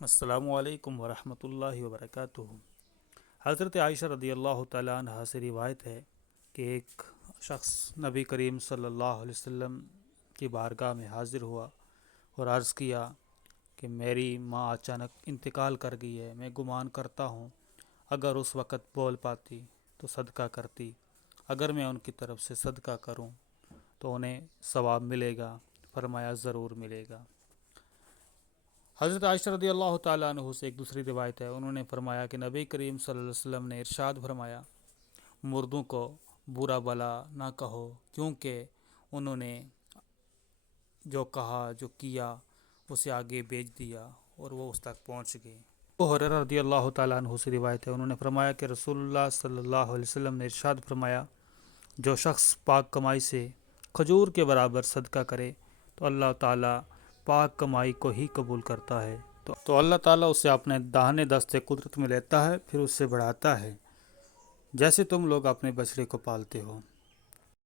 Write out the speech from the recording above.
السلام علیکم ورحمۃ اللہ وبرکاتہ۔ حضرت عائشہ رضی اللہ تعالیٰ عنہ سے روایت ہے کہ ایک شخص نبی کریم صلی اللہ علیہ وسلم کی بارگاہ میں حاضر ہوا اور عرض کیا کہ میری ماں اچانک انتقال کر گئی ہے، میں گمان کرتا ہوں اگر اس وقت بول پاتی تو صدقہ کرتی، اگر میں ان کی طرف سے صدقہ کروں تو انہیں ثواب ملے گا؟ فرمایا ضرور ملے گا۔ حضرت عائشہ رضی اللہ تعالیٰ عنہ سے ایک دوسری روایت ہے، انہوں نے فرمایا کہ نبی کریم صلی اللہ علیہ وسلم نے ارشاد فرمایا، مردوں کو برا بلا نہ کہو، کیونکہ انہوں نے جو کہا جو کیا اسے آگے بیچ دیا اور وہ اس تک پہنچ گئے۔ ابو ہریرہ رضی اللہ تعالیٰ عنہ سے روایت ہے، انہوں نے فرمایا کہ رسول اللہ صلی اللہ علیہ وسلم نے ارشاد فرمایا، جو شخص پاک کمائی سے کھجور کے برابر صدقہ کرے تو اللہ تعالیٰ پاک کمائی کو ہی قبول کرتا ہے، تو اللہ تعالیٰ اسے اپنے داہنے دست قدرت میں لیتا ہے، پھر اس سے بڑھاتا ہے جیسے تم لوگ اپنے بچڑے کو پالتے ہو۔